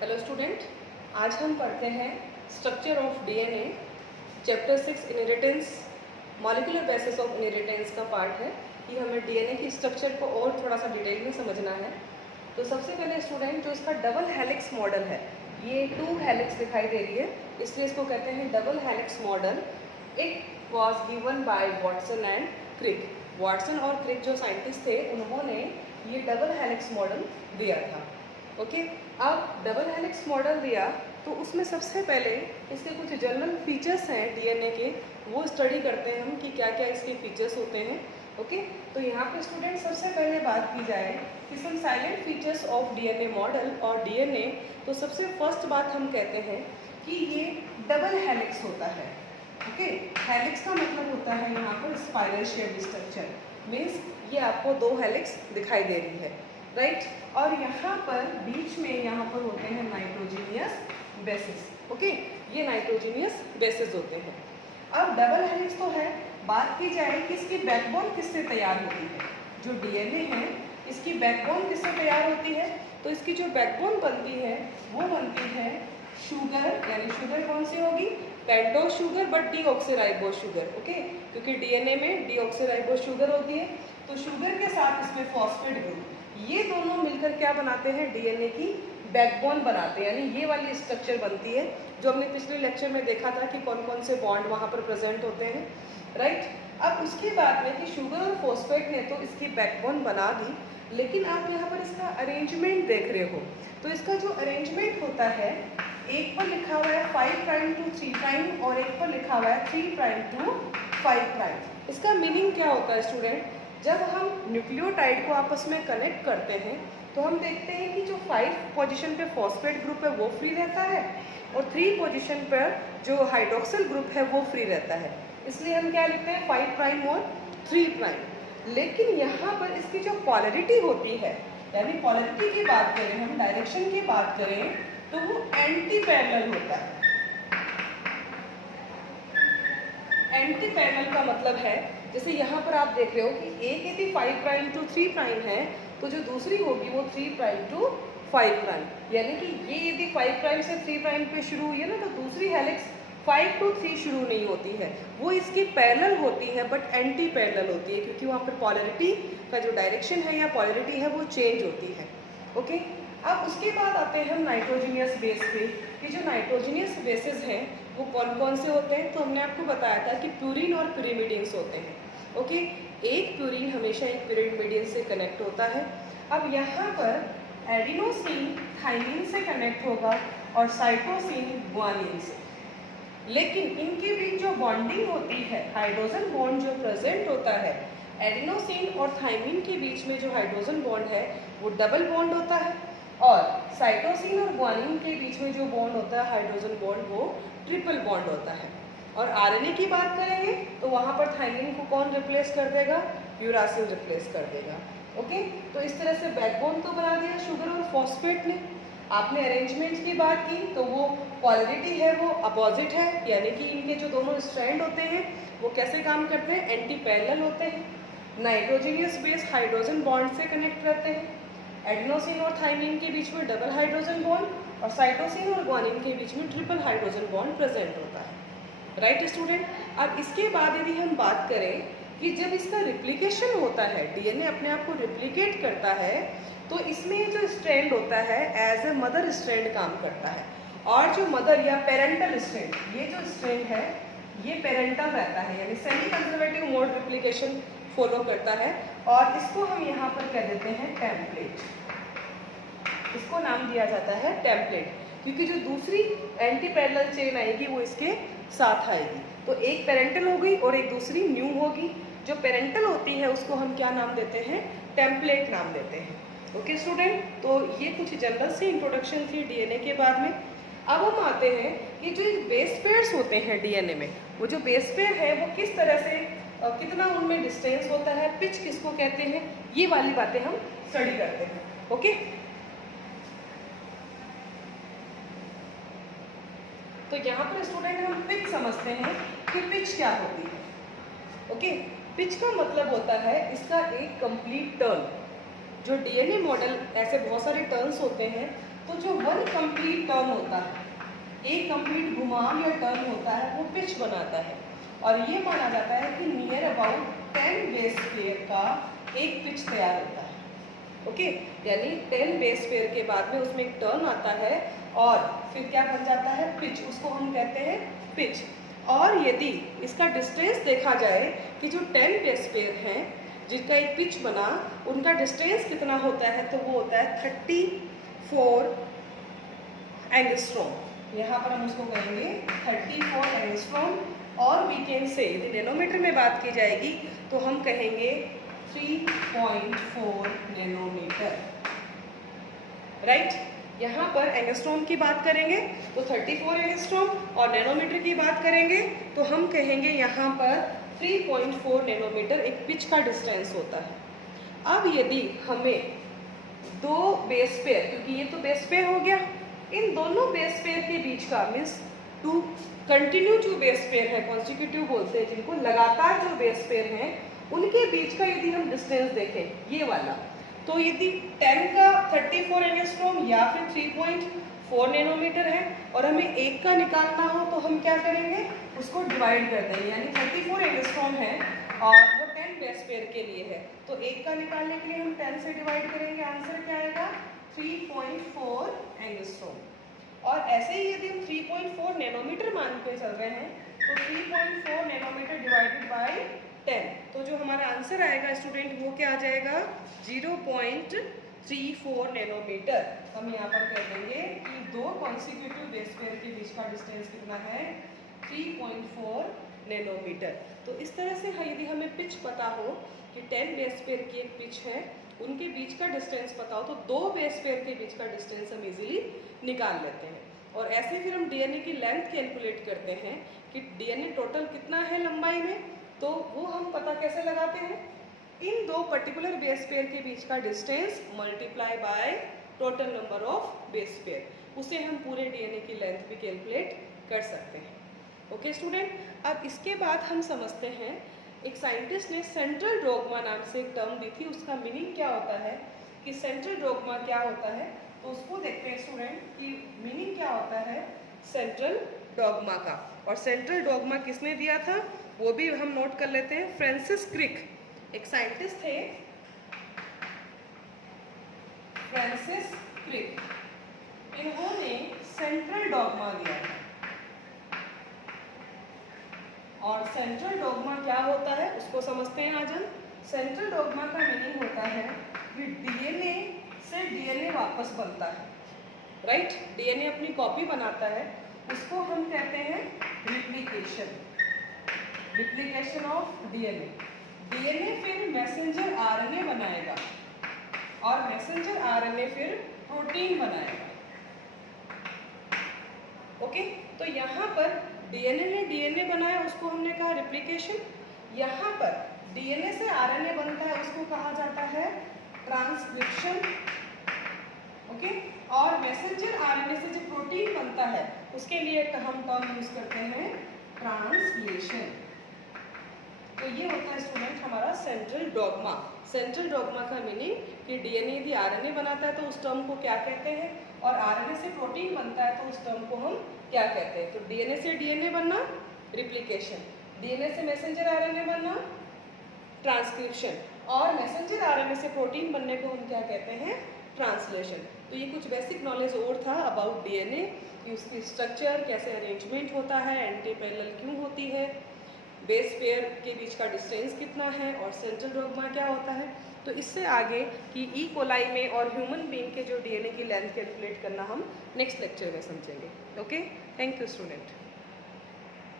Hello student, आज हम पढ़ते हैं structure of DNA, chapter 6 inheritance, molecular basis of inheritance का पार्ट है कि हमें डीएनए की स्ट्रक्चर को और थोड़ा सा डिटेल में समझना है। तो सबसे पहले स्टूडेंट, जो इसका डबल हेलिक्स मॉडल है, ये 2 हेलिक्स दिखाई दे रही है, इसलिए इसको कहते हैं double helix model. It was given by Watson and Crick. Watson और क्रिक जो साइंटिस्ट थे, उन्होंने ये डबल हेलिक्स मॉडल दिया था। ओके, अब डबल हेलिक्स मॉडल दिया तो उसमें सबसे पहले इसके कुछ जनरल फीचर्स हैं डीएनए के, वो स्टडी करते हैं हम कि क्या क्या इसके फीचर्स होते हैं। ओके, तो यहाँ पे स्टूडेंट सबसे पहले बात की जाए कि some silent features of DNA model और डीएनए, तो सबसे फर्स्ट बात हम कहते हैं कि ये डबल हेलिक्स होता है। ओके, हेलिक्स का मतलब होता है यहाँ पर स्पाइरल शेप स्ट्रक्चर, मीन्स ये आपको 2 हेलिक्स दिखाई दे रही है, राइट। और यहाँ पर बीच में यहाँ पर होते हैं नाइट्रोजीनियस बेसिस। ओके, ये नाइट्रोजीनियस बेसिस होते हैं। अब डबल हेलिक्स तो है, बात की जाए कि इसकी बैकबोन किससे तैयार होती है। जो डीएनए है, इसकी बैकबोन किससे तैयार होती है, तो इसकी जो बैकबोन बनती है वो बनती है शुगर, यानी शुगर कौन सी होगी, pentose sugar but deoxyribose sugar. Okay, क्योंकि डीएनए में डीऑक्सीराइबोस शुगर होती है, तो शुगर के साथ इसमें फॉस्फेट ग्रुप, ये दोनों मिलकर क्या बनाते हैं, डीएनए की बैकबोन बनाते हैं, यानी ये वाली स्ट्रक्चर बनती है जो हमने पिछले लेक्चर में देखा था कि कौन कौन से बॉन्ड वहाँ पर प्रेजेंट होते हैं, राइट। अब उसके बाद में कि शुगर और फॉस्फेट ने तो इसकी बैकबोन बना दी, लेकिन आप यहाँ पर इसका अरेंजमेंट देख रहे हो, तो इसका जो अरेंजमेंट होता है, एक पर लिखा हुआ है 5 प्राइम टू 3 प्राइम और एक पर लिखा हुआ है 3 प्राइम टू 5 प्राइम। इसका मीनिंग क्या होता है स्टूडेंट, जब हम न्यूक्लियोटाइड को आपस में कनेक्ट करते हैं तो हम देखते हैं कि जो 5 पोजीशन पे फॉस्फेट ग्रुप है वो फ्री रहता है और 3 पोजीशन पर जो हाइड्रोक्सिल ग्रुप है वो फ्री रहता है, इसलिए हम क्या लिखते हैं 5 प्राइम और 3 प्राइम। लेकिन यहाँ पर इसकी जो पोलैरिटी होती है, यानी पोलैरिटी की बात करें हम, डायरेक्शन की बात करें, तो वो एंटी पैरेलल होता है। एंटी पैरेलल का मतलब है, जैसे यहाँ पर आप देख रहे हो कि एक यदि 5 प्राइम टू 3 प्राइम है, तो जो दूसरी होगी वो 3 प्राइम टू 5 प्राइम, यानी कि ये यदि 5 प्राइम से 3 प्राइम पे शुरू हुई है ना, तो दूसरी हेलिक्स 5 टू 3 शुरू नहीं होती है, वो इसकी पैरेलल होती है बट एंटी पैरेलल होती है, क्योंकि वहाँ पर पोलैरिटी का जो डायरेक्शन है या पोलैरिटी है वो चेंज होती है। ओके, अब उसके बाद आते हैं हम नाइट्रोजीनियस बेस पे कि जो नाइट्रोजीनियस बेसिस हैं वो कौन कौन से होते हैं। तो हमने आपको बताया था कि प्यूरिन और pyrimidines होते हैं। ओके, एक प्यूरिन हमेशा एक pyrimidine से कनेक्ट होता है। अब यहाँ पर एडिनोसिन थाइमिन से कनेक्ट होगा और साइटोसिन ग्वानिन से, लेकिन इनके बीच जो बॉन्डिंग होती है, हाइड्रोजन बॉन्ड जो प्रेजेंट होता है, एडिनोसिन और थाइमिन के बीच में जो हाइड्रोजन बॉन्ड है वो डबल बॉन्ड होता है, और साइटोसिन और ग्वानिन के बीच में जो बॉन्ड होता है हाइड्रोजन बॉन्ड, वो ट्रिपल बॉन्ड होता है। और आरएनए की बात करेंगे तो वहाँ पर थाइमिन को कौन रिप्लेस कर देगा, यूरासिल रिप्लेस कर देगा। ओके, तो इस तरह से बैकबोन तो बना दिया शुगर और फॉस्फेट ने। आपने अरेंजमेंट की बात की तो वो पोलैरिटी है वो अपोजिट है, यानी कि इनके जो दोनों स्ट्रैंड होते हैं वो कैसे काम करते हैं, एंटी पैरेलल होते हैं। नाइट्रोजीनियस बेस हाइड्रोजन बॉन्ड से कनेक्ट रहते हैं, एडिनोसिन और थाइमिन के बीच में डबल हाइड्रोजन बॉन्ड और साइटोसिन और ग्वानिन के बीच में ट्रिपल हाइड्रोजन बॉन्ड प्रेजेंट होता है, राइट स्टूडेंट। अब इसके बाद यदि हम बात करें कि जब इसका रिप्लिकेशन होता है, डीएनए अपने आप को रिप्लिकेट करता है, तो इसमें जो स्ट्रैंड होता है एज ए मदर स्ट्रैंड काम करता है, और जो मदर या पेरेंटल स्ट्रैंड, ये जो स्ट्रैंड है ये पेरेंटल रहता है, यानी semi conservative mode replication follow करता है, और इसको हम यहाँ पर कह देते हैं टेम्पलेट। इसको नाम दिया जाता है टेम्पलेट, क्योंकि जो दूसरी एंटी पैरेलल चेन आएगी वो इसके साथ आएगी, तो एक पेरेंटल हो गई और एक दूसरी न्यू होगी। जो पेरेंटल होती है उसको हम क्या नाम देते हैं, टेम्पलेट नाम देते हैं। ओके स्टूडेंट, तो ये कुछ जनरल सी इंट्रोडक्शन थी डीएनए के बारे में। अब हम आते हैं कि जो बेस पेयर्स होते हैं डीएनए में, वो जो बेस पेयर है वो किस तरह से, कितना उनमें डिस्टेंस होता है, पिच किसको कहते हैं, ये वाली बातें हम स्टडी करते हैं। ओके, तो यहाँ पर स्टूडेंट हम पिच समझते हैं कि पिच क्या होती है। ओके, पिच का मतलब होता है इसका एक कंप्लीट टर्न। जो डीएनए मॉडल, ऐसे बहुत सारे टर्न्स होते हैं तो जो वन कंप्लीट टर्न होता है, एक कंप्लीट घुमाव या टर्न होता है, वो पिच बनाता है। और ये माना जाता है कि नियर अबाउट 10 बेस पेयर का एक पिच तैयार होता है। ओके, यानी 10 बेस पेयर के बाद में उसमें एक टर्न आता है और फिर क्या बन जाता है, पिच, उसको हम कहते हैं पिच। और यदि इसका डिस्टेंस देखा जाए कि जो 10 बेस पेयर हैं जिनका एक पिच बना, उनका डिस्टेंस कितना होता है, तो वो होता है 34 एंगस्ट्रॉम। यहाँ पर हम उसको कहेंगे 34 एंगस्ट्रॉम। और वी कैन से, यदि नैनोमीटर में बात की जाएगी तो हम कहेंगे 3.4 नैनोमीटर। राइट, यहाँ पर एंगस्ट्रॉम की बात करेंगे तो 34 एंगस्ट्रॉम, और नैनोमीटर की बात करेंगे तो हम कहेंगे यहाँ पर 3.4 नैनोमीटर एक पिच का डिस्टेंस होता है। अब यदि हमें दो बेस पेयर, क्योंकि ये तो बेस पेयर हो गया, इन दोनों बेस पेयर के बीच का, मीन्स टू कंटिन्यू जो बेस पेयर है, कॉन्सिक्यूटिव बोलते हैं जिनको, लगातार जो बेस पेयर हैं, उनके बीच का यदि हम डिस्टेंस देखें, ये वाला, तो यदि 10 का 34 एंगस्ट्रॉम या फिर 3.4 नैनोमीटर है और हमें एक का निकालना हो तो हम क्या करेंगे, उसको डिवाइड कर देंगे। यानी 34 एंगस्ट्रॉम है और वो 10 बेस पेयर के लिए है, तो एक का निकालने के लिए हम 10 से डिवाइड करेंगे, आंसर क्या आएगा, 3.4 एंगस्ट्रॉम। और ऐसे ही यदि हम 3.4 नैनोमीटर मान के चल रहे हैं तो 3.4 नैनोमीटर डिवाइडेड बाय 10, तो जो हमारा आंसर आएगा स्टूडेंट वो क्या आ जाएगा, 0.34 नैनोमीटर। हम यहाँ पर कह देंगे कि दो कॉन्सिक्यूटिव बेस पेयर के बीच का डिस्टेंस कितना है, 3.4 नैनोमीटर। तो इस तरह से यदि हमें पिच पता हो कि 10 बेस पेयर की एक पिच है, उनके बीच का डिस्टेंस पता हो, तो दो बेस पेयर के बीच का डिस्टेंस हम इजीली निकाल लेते हैं। और ऐसे फिर हम डीएनए की लेंथ कैलकुलेट करते हैं कि डीएनए टोटल कितना है लंबाई में, तो वो हम पता कैसे लगाते हैं, इन दो पर्टिकुलर बेस पेयर के बीच का distance multiply by total number of base pair, उसे हम पूरे डीएनए की लेंथ भी कैलकुलेट कर सकते हैं। ओके स्टूडेंट, अब इसके बाद हम समझते हैं, एक साइंटिस्ट ने सेंट्रल डोग्मा नाम से एक टर्म दी थी, उसका मीनिंग क्या होता है, कि सेंट्रल डोग्मा क्या होता है, तो उसको देखते हैं स्टूडेंट कि मीनिंग क्या होता है सेंट्रल डोग्मा का। और सेंट्रल डोग्मा किसने दिया था वो भी हम नोट कर लेते हैं, फ्रांसिस क्रिक, एक साइंटिस्ट थे, फ्रांसिस क्रिक, इन्होंने सेंट्रल डोग्मा दिया था। और सेंट्रल डोग्मा क्या होता है उसको समझते हैं आज हम। सेंट्रल डोग्मा का मीनिंग होता है कि डीएनए से डीएनए वापस बनता है, राइट, डीएनए अपनी कॉपी बनाता है, उसको हम कहते हैं replication, replication of DNA. DNA फिर मैसेंजर आरएनए बनाएगा और मैसेंजर आरएनए फिर प्रोटीन बनाएगा। ओके, तो यहाँ पर डीएनए ने डीएनए बनाया, उसको हमने कहा रिप्लिकेशन। यहाँ पर डीएनए से आरएनए बनता है, उसको कहा जाता है ट्रांसक्रिप्शन। ओके, और मैसेंजर आरएनए से जो प्रोटीन बनता है उसके लिए हम टर्म यूज करते हैं ट्रांसलेशन। तो ये होता है स्टूडेंट हमारा सेंट्रल डोग्मा। सेंट्रल डोग्मा का मीनिंग कि डीएनए यदि आरएनए बनाता है तो उस टर्म को क्या कहते हैं, और आरएनए से प्रोटीन बनता है तो उस टर्म को हम क्या कहते हैं। तो डीएनए से डीएनए बनना रिप्लिकेशन, डीएनए से मैसेंजर आरएनए बनना ट्रांसक्रिप्शन, और मैसेंजर आरएनए से प्रोटीन बनने को हम क्या कहते हैं, ट्रांसलेशन। तो ये कुछ बेसिक नॉलेज और था अबाउट डीएनए, कि उसकी स्ट्रक्चर कैसे अरेंजमेंट होता है, एंटी पैरेलल क्यों होती है, बेस पेयर के बीच का डिस्टेंस कितना है, और सेंट्रल डोग्मा क्या होता है। तो इससे आगे कि ई कोलाई में और ह्यूमन बीइंग के जो डीएनए की लेंथ कैलकुलेट करना हम नेक्स्ट लेक्चर में समझेंगे। Okay, thank you student.